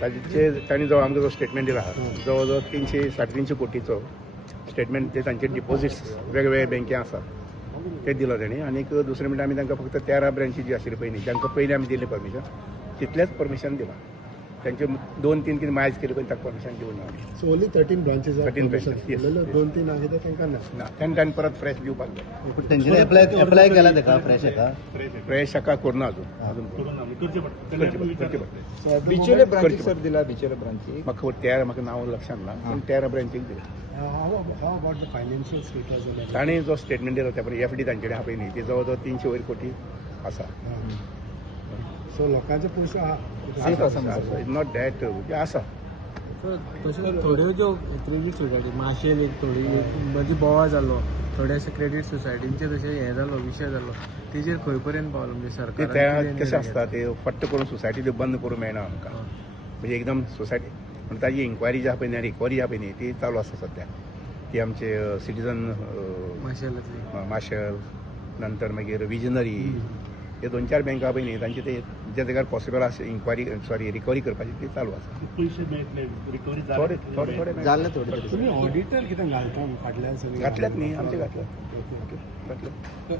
तांणी जो आमकां जो स्टेटमेंट दिला जवळ 300-350 कोटीचो स्टेटमेंट ते तांचे डिपॉझिट्स वेगवेगळ्या बँके आसा ते दिलो तेणी. आनी दुसरें म्हणजे आमी तांकां फक्त 13 ब्रांची जी आशिल्ली पयलीं तांकां पयलीं आमी दिल्लें परमिशन तितलेंच परमिशन दिलां. तांचे 2-3 कितें मायज केले पळय ताका परमिशन दिवूं ना. So only 13 branches 13 branches, yes. 2-3 आहे ते तांकां ना. तांणी परत फ्रेश दिवपाक जाय. तेंच्यांनी एप्लाय केला तेका फ्रेश हेका फ्रेश हाका करना अजून करचे पडटलें. बिचोले ब्रांचीक सर दिला बिचोले ब्रांचीक म्हाका 13 म्हाका नांव लक्षांत ना पूण 13 ब्रांचीक दिला. हाव अबाउट द फायनान्शियल स्टेटस ताणें जो स्टेटमेंट दिलो त्या पळय एफडी तांचेडे आहा पळय न्ही ती जवळ 300 वयर कोटी आसा. सो लोकांचे पयशे आहा नॉट डॅट आसा. तशें थोड्यो ज्यो क्रेडीट सोसायटी माशेल एक थोडी म्हणजे बोवाळ जाल्लो थोडे अशे क्रेडीट सोसायटींचे तशें हें जालो विशय जालो तेजेर खंय पर्यंत पावलो म्हणजे ते सरकार कशें आसता ते फट्ट करून सोसायटी ते बंद करूंक मेळना आमकां. म्हणजे एकदम सोसायटी पूण ताजी इन्क्वायरी जी आहा पळय न्ही रिकवरी आहा पळय न्ही ती चालू आसा सद्या. ती आमचे सिटीजन माशेलांतली मार्शल नंतर मागीर विजनरी हे 2-4 बँक आहा पळय न्ही तांचे ते ज्या जाग्यार पॉसिबल आसा रिकवरी करपाची ती चालू आसा. थोडे जाल्ले थोडे तुम्ही ऑडिटर कितें घालता फाटल्यान घातल्यात न्ही आमचे घातल्यात.